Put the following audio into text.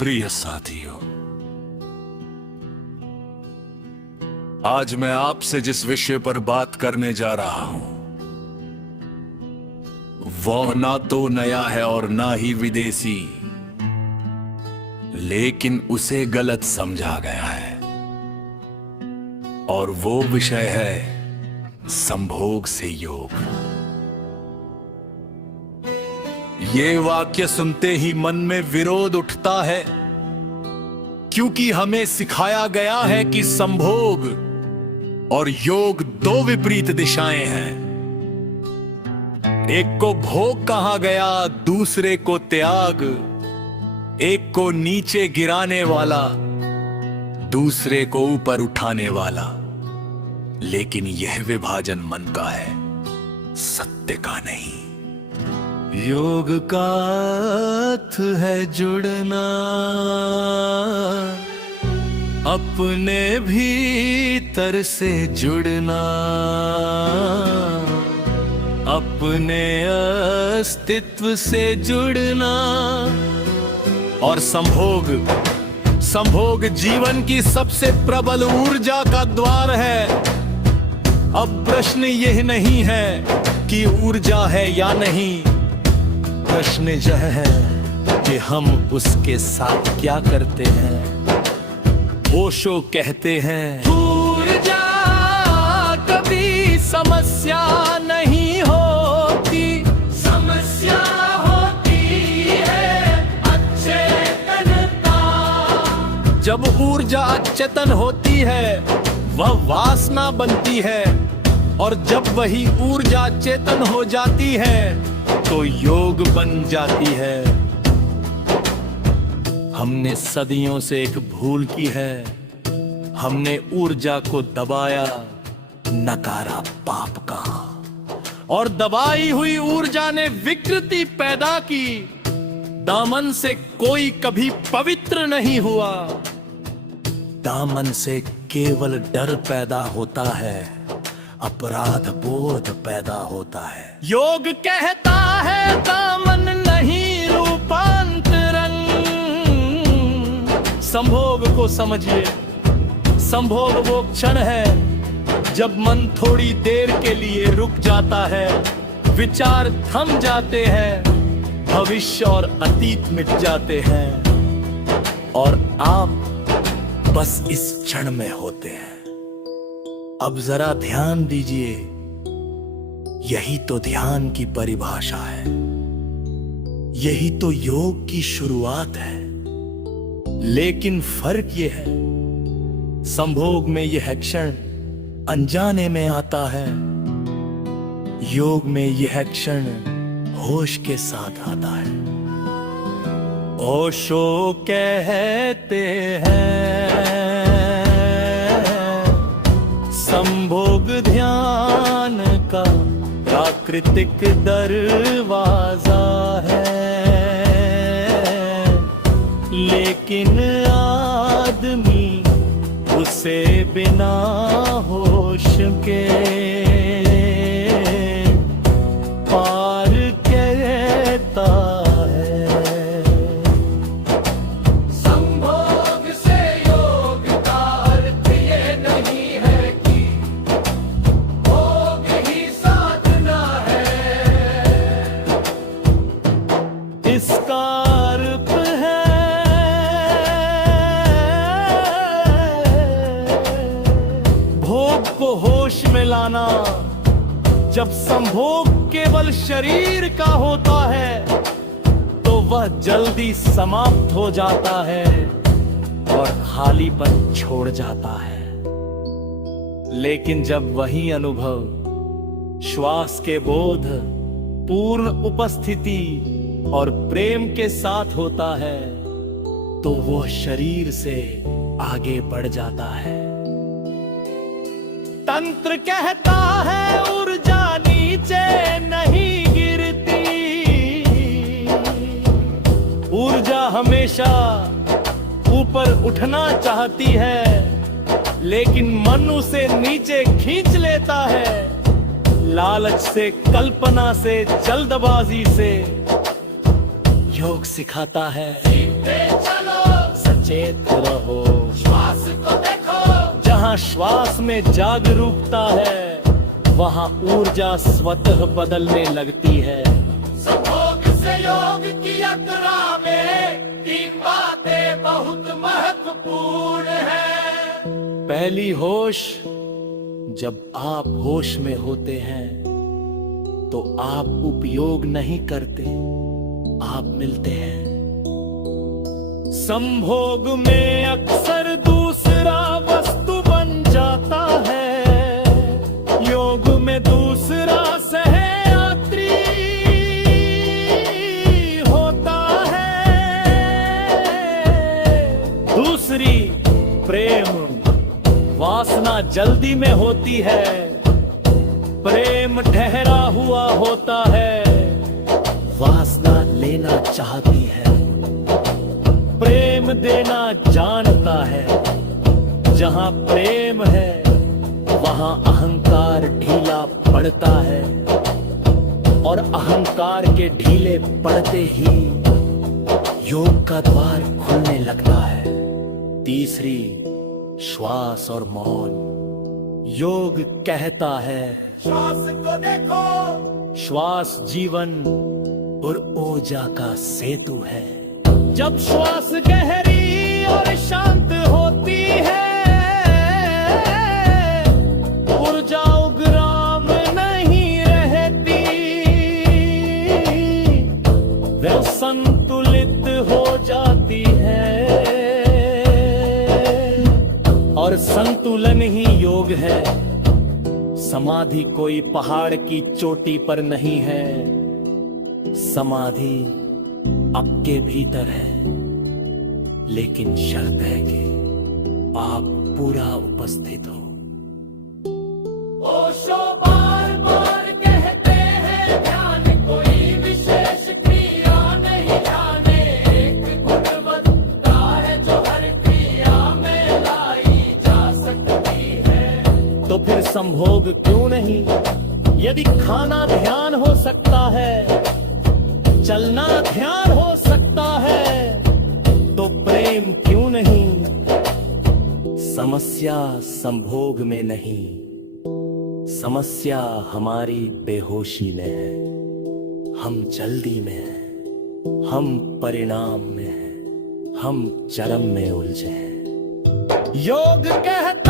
प्रिय साथियों, आज मैं आपसे जिस विषय पर बात करने जा रहा हूं वह ना तो नया है और ना ही विदेशी, लेकिन उसे गलत समझा गया है। और वो विषय है संभोग से योग। ये वाक्य सुनते ही मन में विरोध उठता है, क्योंकि हमें सिखाया गया है कि संभोग और योग दो विपरीत दिशाएं हैं। एक को भोग कहा गया, दूसरे को त्याग। एक को नीचे गिराने वाला, दूसरे को ऊपर उठाने वाला। लेकिन यह विभाजन मन का है, सत्य का नहीं। योग का अर्थ है जुड़ना, अपने भीतर से जुड़ना, अपने अस्तित्व से जुड़ना। और संभोग जीवन की सबसे प्रबल ऊर्जा का द्वार है। अब प्रश्न यह नहीं है कि ऊर्जा है या नहीं, प्रश्न यह है कि हम उसके साथ क्या करते हैं। ओशो कहते हैं, ऊर्जा कभी समस्या नहीं होती, समस्या होती है अचेतनता। जब ऊर्जा अचेतन होती है वह वासना बनती है, और जब वही ऊर्जा चेतन हो जाती है तो योग बन जाती है। हमने सदियों से एक भूल की है, हमने ऊर्जा को दबाया, नकारा पाप का। और दबाई हुई ऊर्जा ने विकृति पैदा की। दामन से कोई कभी पवित्र नहीं हुआ, दामन से केवल डर पैदा होता है, अपराध बोध पैदा होता है। योग कहता है दामन नहीं रूपांतरण। संभोग को समझिए, संभोग वो क्षण है जब मन थोड़ी देर के लिए रुक जाता है, विचार थम जाते हैं, भविष्य और अतीत मिट जाते हैं, और आप बस इस क्षण में होते हैं। अब जरा ध्यान दीजिए, यही तो ध्यान की परिभाषा है, यही तो योग की शुरुआत है। लेकिन फर्क यह है, संभोग में यह क्षण अनजाने में आता है, योग में यह क्षण होश के साथ आता है। ओशो कहते हैं, संभोग ध्यान का प्राकृतिक दरवाजा है, लेकिन आदमी उसे बिना होश के पार कहता है। संभोग से योग का अर्थ ये नहीं है कि भोग ही साधना है, इसका अर्थ है भोग को होश में लाना। जब संभोग केवल शरीर का होता है तो वह जल्दी समाप्त हो जाता है और खालीपन छोड़ जाता है। लेकिन जब वही अनुभव श्वास के बोध, पूर्ण उपस्थिति और प्रेम के साथ होता है तो वह शरीर से आगे बढ़ जाता है। तंत्र कहता है ऊर्जा नीचे नहीं गिरती, ऊर्जा हमेशा ऊपर उठना चाहती है, लेकिन मन उसे नीचे खींच लेता है। लालच से, कल्पना से, जल्दबाजी से योग सिखाता है सीखते चलो, सचेत रहो। श्वास को देखो, जहाँ श्वास में जागरूकता है, वहाँ ऊर्जा स्वतः बदलने लगती है। संभोग से योग की यात्रा में 3 बातें बहुत महत्वपूर्ण है। पहली होश, जब आप होश में होते हैं तो आप उपयोग नहीं करते, आप मिलते हैं। संभोग में अक्सर दूसरा वस्तु बन जाता है, योग में दूसरा सहयात्री होता है। दूसरी, प्रेम। वासना जल्दी में होती है, प्रेम ठहरा हुआ होता है। वासना लेना चाहती है, प्रेम देना जानता है। जहाँ प्रेम है वहाँ अहंकार ढीला पड़ता है, और अहंकार के ढीले पड़ते ही योग का द्वार खुलने लगता है। तीसरी, श्वास और मौन। योग कहता है श्वास को देखो, श्वास जीवन और ऊर्जा का सेतु है। जब श्वास गहरी और शांत होती है, ऊर्जा उग्राम नहीं रहती, वह संतुलित हो जाती है। और संतुलन ही योग है। समाधि कोई पहाड़ की चोटी पर नहीं है, समाधि आपके भीतर है। लेकिन शर्त है कि आप पूरा उपस्थित हो। ओशो बार बार कहते हैं, ध्यान कोई विशेष क्रिया नहीं, ध्यान एक गुणवत्ता है जो हर क्रिया में लाई जा सकती है। तो फिर संभोग क्यों नहीं? यदि खाना ध्यान हो सकता है, चलना ध्यान हो सकता है, तो प्रेम क्यों नहीं? समस्या संभोग में नहीं, समस्या हमारी बेहोशी में है। हम जल्दी में हैं, हम परिणाम में हैं, हम चरम में उलझे हैं। योग कहता